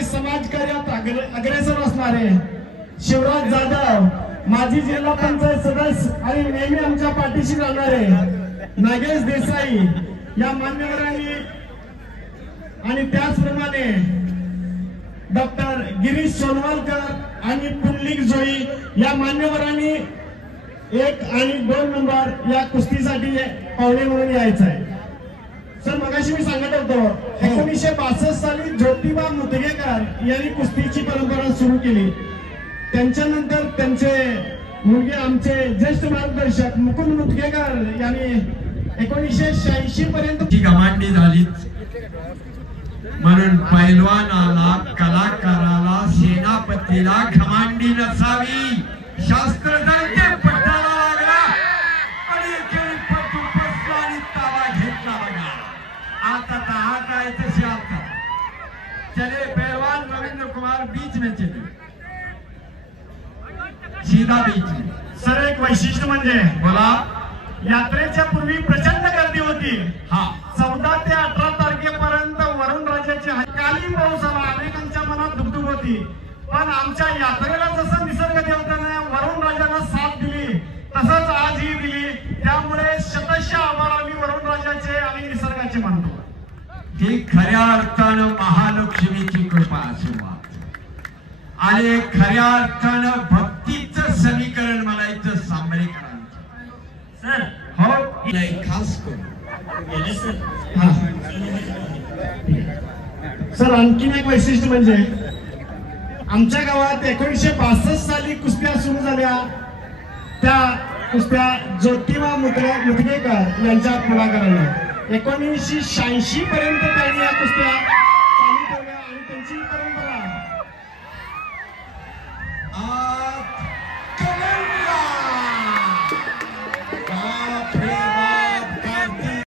आणि समाजकार्यात अग्रेसर असणारे शिवराज जाधव, माजी जिल्हा पंचायत सदस्य आणि नेहमी आमच्या पाठीशी राहणारे नागेश देसाई या मान्यवरांनी आणि त्याचप्रमाणे डॉक्टर गिरीश सोनवालकर आणि पुंडलिक जोई या मान्यवरांनी 1 आणि 2 नंबर या कुस्तीसाठी पाहुणे म्हणून यायचं आहे। सर मगाशी मी सांगत होतो 1962 साली ज्योतिबा मुदगेकर यांनी कुस्तीची परंपरा सुरू केली। त्यांच्यानंतर त्यांचे मुलगे आमचे ज्येष्ठ मार्गदर्शक मुकुंद मुदगेकर यांनी 1986 पर्यंत घमांडी झाली म्हणून पैलवानाला, कलाकाराला, सेनापतीला घमांडी नसावी। शास्त्रज्ञांच्या पट्टाला लागला आणि एकेरी पट उपसला आणि ताबा घेतला बघा। आता काय तसे आता चले पहलवान रविंद्र कुमार बीच में चले, सीधा बीच में। सर एक वैशिष्ट्य म्हणजे बोला, यात्रेच्या पूर्वी प्रचंड गर्दी होती। हा 14 ते 18 तारखेपर्यंत वरुण राजाची काली पाऊस आला, अनेकांच्या मनात दुगदुग होती। पण आमच्या यात्रेला जसं निसर्ग देवताने वरुण राजाला साथ दिली तसंच आजही दिली। त्यामुळे शतशः आभार आम्ही वरुण राजाचे आणि निसर्गाचे मानतो। ही खऱ्या अर्थानं महालक्ष्मीची कृपा आशीर्वाद आणि खऱ्या अर्थानं भक्तीचं समीकरण म्हणायचं सांबळेकरांचं। सर हो नाही खास करून सर आणखीन एक वैशिष्ट्य म्हणजे आमच्या गावात 1962 साली कुस्त्या सुरू झाल्या। त्या कुस्त्या ज्योतिबा मुदगेकर यांच्या पुढाकाराने 1986 पर्यंत त्यांनी या कुस्त्या चालू ठेवल्या आणि त्यांची परंपरा